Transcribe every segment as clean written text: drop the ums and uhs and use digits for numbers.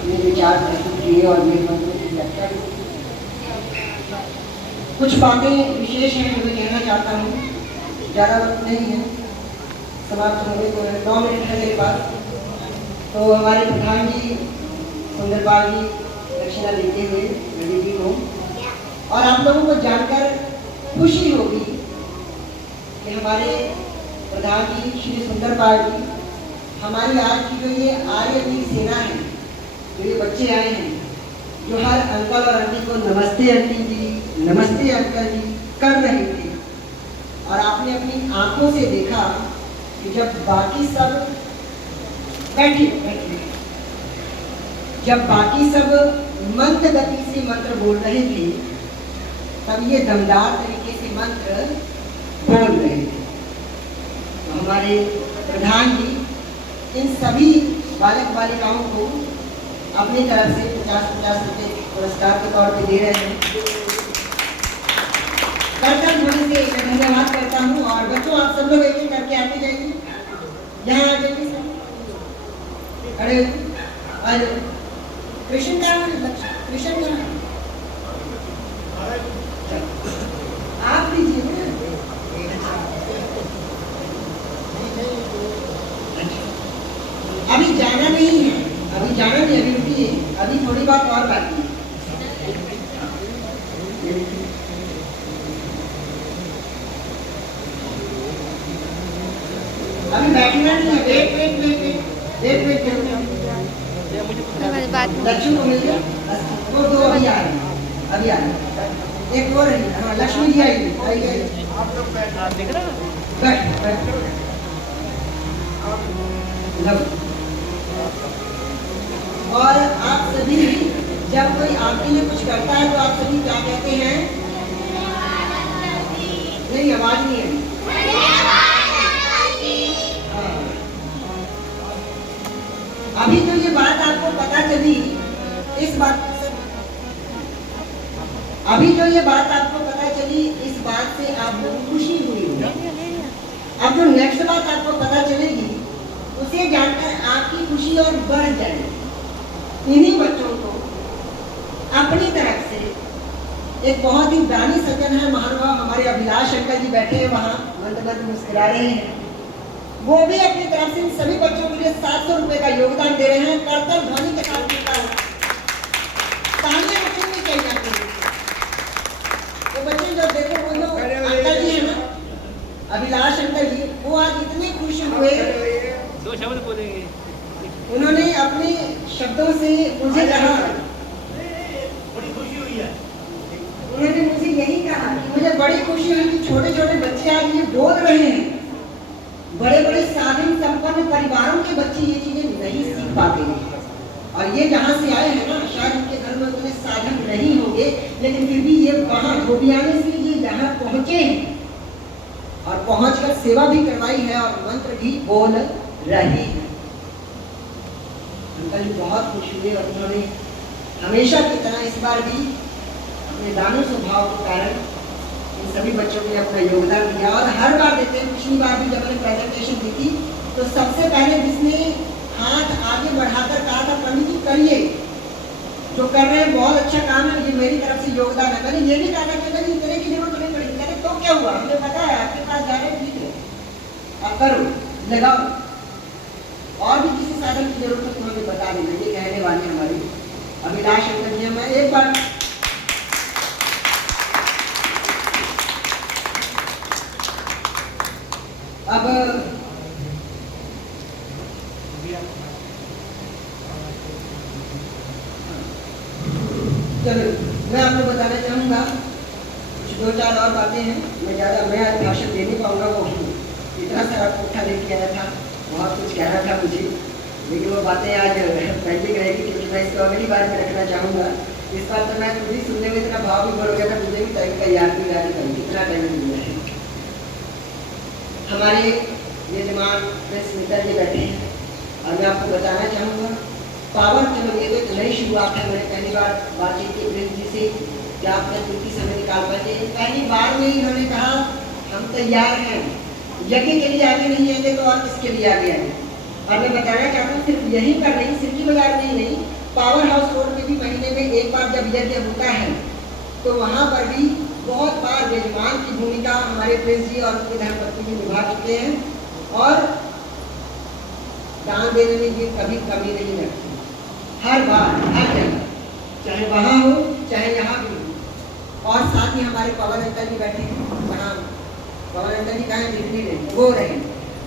अपने विचार प्रस्तुत किए और मेरे मंत्रों की व्याख्या की। कुछ बातें विशेष हैं जो मैं कहना चाहता हूँ, ज़्यादा वक्त नहीं है, समाप्त होने को 9 मिनट है मेरे पास। तो हमारे प्रधान जी सुंदरपाल जी दक्षिणा देते हुए रवि जी को, और आप लोगों को जानकर खुशी होगी कि हमारे प्रधान जी श्री सुंदरपाल जी हमारी आज की जो ये आर्यवीर सेना है, जो ये बच्चे आए हैं, जो हर अंकल और आंटी को नमस्ते आंटी जी, नमस्ते अंकल जी कर रहे थे, और आपने अपनी आंखों से देखा कि जब बाकी सब जब बाकी सब मंत्र गति से मंत्र बोल रहे थे, तब ये दमदार तरीके से मंत्र बोल रहे थे। तो हमारे प्रधान जी इन सभी बालक बालिकाओं को अपनी तरफ से 50-50 रुपये पुरस्कार के तौर पे दे रहे हैं। करतल ध्वनि से धन्यवाद करता हूँ। और बच्चों, आप सब लोग एक एक करके आते जाइए, यहाँ आ जाइए, खड़े और कृष्ण का कृष्ण का आप लीजिए ना। अभी जाना नहीं है, अभी रुकिए, अभी थोड़ी बात और बाकी है। अभी बैठना नहीं है, वेट लक्ष्मी को मिल गया, वो दो अभी आ रहे हैं, एक और है। हाँ, लक्ष्मी जी आएगी। आप लोग बैठ और आप सभी जब कोई आपके लिए कुछ करता है तो आप सभी क्या कहते हैं? नहीं, आवाज नहीं है। अभी तो ये बात आपको पता चली, इस बात से आपको खुशी हुई। अब जो नेक्स्ट बात आपको पता चलेगी, उसे जानकर आपकी खुशी और बढ़ जाएगी। इन्हीं बच्चों को अपनी तरफ से एक बहुत ही दानी सज्जन है, महानुभाव हमारे अभिलाष अंकल जी बैठे हैं वहाँ, मंद मुस्कुरा रहे हैं। वो भी अपनी तरफ से इन सभी बच्चों के लिए 700 रुपए का योगदान दे रहे हैं। करतल ध्वनि के साथ तालियां बचनी चाहिए आपको। तो बच्चे जो देखो, वो लोग अंकल जी है ना, अभिलाष अंकल जी, वो आज इतने खुश हुए, 2 शब्द बोलेंगे। उन्होंने अपने शब्दों से मुझे कहा, बड़ी खुशी हुई है। उन्होंने मुझे यही कहा कि मुझे बड़ी खुशी हुई कि छोटे छोटे बच्चे आज ये बोल रहे हैं। बड़े बड़े साधन संपन्न परिवारों के बच्चे ये चीजें नहीं सीख पाते हैं, और ये जहाँ से आए हैं ना, शायद उनके घर में उतने साधन नहीं होंगे, लेकिन फिर भी ये वहाँ धोबियाने से ये यहाँ पहुँचे हैं और पहुँचकर सेवा भी करवाई है और मंत्र भी बोल रही है। अंकल जी बहुत खुश हुए और उन्होंने हमेशा की तरह इस बार भी अपने दानव स्वभाव के कारण इन सभी बच्चों ने अपना योगदान दिया, और हर बार देते हैं। पिछली बार भी जब मैंने प्रेजेंटेशन दी थी, तो सबसे पहले जिसने हाथ आगे बढ़ाकर कहा था, पंडित जी करिए, जो कर रहे हैं बहुत अच्छा काम है, ये मेरी तरफ से योगदान है। मैंने ये भी कहा था कि अगर इतने की जरूरत नहीं पड़ेगी, कहते तो क्या हुआ, हमें पता है आपके पास जा रहे हैं, ठीक है, आप करो, लगाओ, और भी किसी साधन की जरूरत है तो हमें बता देना। ये कहने वाले हमारे अभिलाष अंकल जी। मैं एक बार अब चलो, मैं आपको बताना चाहूँगा कुछ 2-4 और बातें हैं। मैं आज भाषण दे नहीं पाऊँगा, वो इतना सारा कोठा लेके आया था, बहुत कुछ कहना था मुझे, लेकिन वो बातें आज पेंडिंग रहेगी, क्योंकि मैं इसको अगली बार में रखना चाहूँगा। इस बार तो मैं खुद ही सुनने में इतना भाव भी बढ़ गया था, मुझे भी टाइम का याद नहीं रहा था, कितना टाइम मिल गया है। हमारे यजमान प्रेस मित्र जी बैठे हैं, और मैं आपको बताना चाहूँगा, पावर चलो ये तो एक नई शुरुआत है। मैंने पहली बार बातचीत की प्रेस जी से कि आप कीमती समय निकाल पाएंगे। पहली बार में ही उन्होंने कहा हम तैयार हैं, यज्ञ के लिए आगे नहीं आएंगे तो और किसके लिए आगे आएंगे। और मैं बताना चाहता हूँ, सिर्फ यहीं पर नहीं, सिरकी बाजार में ही नहीं, पावर जब यज्ञ होता है तो वहाँ पर भी बहुत बार यजमान की भूमिका हमारे प्रिंस जी और उनके धर्मपत्नी जी निभा चुके हैं और दान देने में ये कभी कमी नहीं रखती। हर बार हर जगह, चाहे वहाँ हो चाहे यहाँ भी हो। और साथ ही हमारे पवन अंकल जी बैठे हैं, वहाँ पवन अंकल जी कहाँ दिल्ली में वो रहे।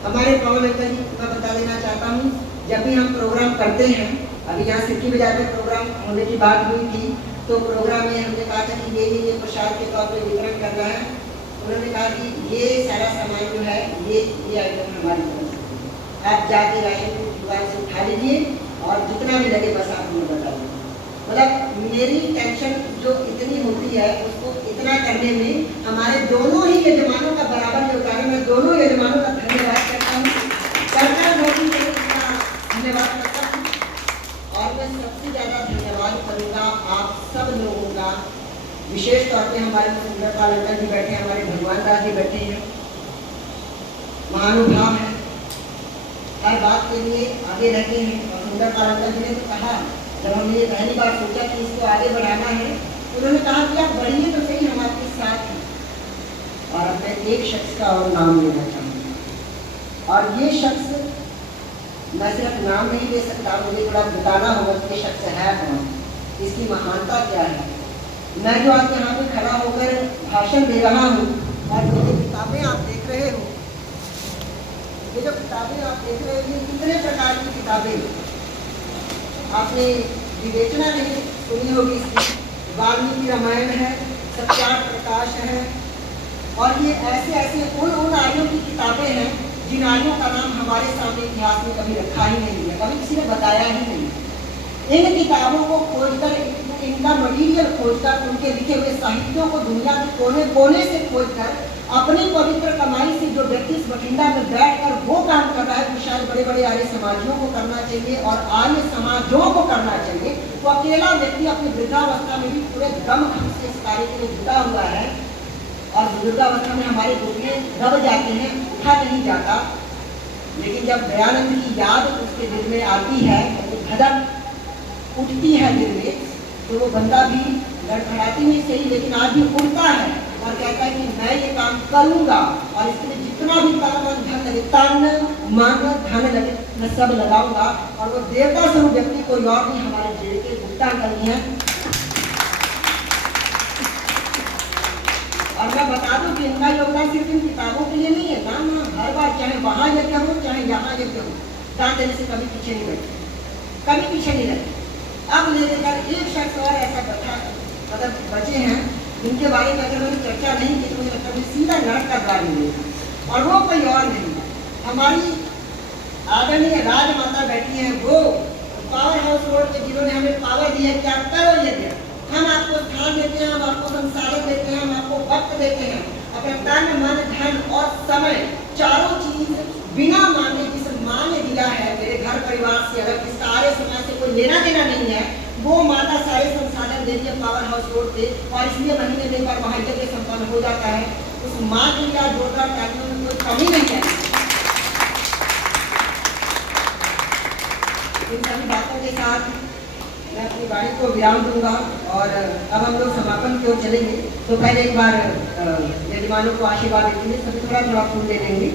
हमारे पवन अंकल जी मैं बता देना चाहता हूँ, जब भी हम प्रोग्राम करते हैं, अभी यहाँ सिक्की बाजार में प्रोग्राम होने की बात हुई थी, तो प्रोग्राम में हमने कहा था कि ये प्रसाद के तौर पे वितरण करना है। उन्होंने कहा कि ये सारा सामान जो है ये आइटम हमारी तरफ से, आप जाके राशन की दुकान से उठा लीजिए और जितना भी लगे बस आप हमें बता दीजिए। मतलब मेरी टेंशन जो इतनी होती है उसको इतना करने में हमारे दोनों ही यजमानों का बराबर योगदान है। मैं दोनों यजमानों का धन्यवाद करता हूँ, धन्यवाद करता हूँ। और मैं सबसे ज़्यादा धन्यवाद करूँगा आप सब लोगों का, विशेष तौर पे हमारे सुंदरपाल अंकल जी बैठे हैं, हमारे भगवान दास जी बैठे हैं, महानुभाव हैं, हर बात के लिए आगे रहते हैं। और सुंदरपाल अंकल जी ने तो कहा, जब हमने ये पहली बार सोचा कि इसको आगे बढ़ाना है, उन्होंने कहा कि आप बढ़िए तो सही, हम आपके साथ हैं। और अब मैं एक शख्स का और नाम लेना चाहूँगा, और ये शख्स मैं सिर्फ नाम नहीं ले सकता, मुझे थोड़ा बताना होगा कि ये शख्स है कौन, इसकी महानता क्या है। मैं जो आज यहाँ पे खड़ा होकर भाषण दे रहा हूँ और जो किताबें आप देख रहे हो, ये जो किताबें आप देख रहे हो, ये कितने प्रकार की किताबें आपने विवेचना नहीं सुनी होगी इसकी। वाल्मीकि रामायण है, सत्यार्थ प्रकाश है, और ये ऐसे ऐसे उन आर्यों की किताबें हैं जिन आर्यों का नाम हमारे सामने इतिहास में कभी रखा ही नहीं है, कभी किसी ने बताया ही नहीं। इन किताबों को खोजकर, इनका मटीरियल खोजकर, उनके लिखे हुए साहित्यों को दुनिया के कोने कोने से खोजकर अपनी पवित्र कमाई से जो व्यक्ति इस बठिंडा में बैठकर वो काम कर रहा है, तो शायद बड़े बड़े आर्य समाजियों को करना चाहिए और आर्य समाजों को करना चाहिए। वो अकेला व्यक्ति अपनी वृद्धावस्था में भी पूरे दम खम से इस कार्य के लिए जुटा हुआ है, और वृद्धावस्था में हमारे घुटने दब जाते हैं, उठा नहीं जाता। लेकिन जब दयानंद की याद उसके दिल में आती है, तो धड़क उठती है दिल में, तो वो बंदा भी लड़खड़ाती नहीं सही, लेकिन आज भी उठता है और कहता है कि मैं ये काम करूँगा, और इसके लिए जितना भी धन लगे, तन मन धन लगे, मैं सब लगाऊंगा। और वो देवता स्वरूप व्यक्ति कोई और नहीं, हमारे जेल के भुगतान करनी है। और मैं बता दूं कि इनका योगदान सिर्फ इन किताबों के लिए नहीं है ना, हर बार चाहे वहाँ यज्ञ हो चाहे यहाँ यज्ञ हो, दान देने से कभी पीछे नहीं बैठे, कभी पीछे नहीं रहते। अब ले लेकर एक शख्स और ऐसा बता मतलब बचे हैं जिनके बारे में अगर मैंने चर्चा नहीं की तो मुझे लगता है सीधा नरक का द्वार मिलेगा, और वो कोई और नहीं, हमारी आदरणीय राजमाता बैठी है, वो पावर हाउस रोड पे, जिन्होंने हमें पावर दी है कि आप करो यज्ञ। हम आपको स्थान देते हैं, हम आपको संसाधन देते हैं, हम आपको वक्त देते हैं, अपना तन मन धन और समय चारों चीज बिना मांगे जिस माँ ने दिया है, मेरे घर परिवार से अलग, जिसका आर्य समाज से कोई लेना देना नहीं है, वो माता सारे संसाधन देती है पावर हाउस रोड पे, और इसलिए महीने में एक बार वहाँ यज्ञ संपन्न हो जाता है। उस माँ के लिए आज जोरदार तालियों में कोई कमी नहीं है। इन सभी बातों के साथ मैं अपनी वाणी को विराम दूंगा, और अब हम लोग समापन की ओर चलेंगे। तो पहले एक बार यजमानों को आशीर्वाद देते हुए सभी थोड़ा थोड़ा फूल दे देंगे।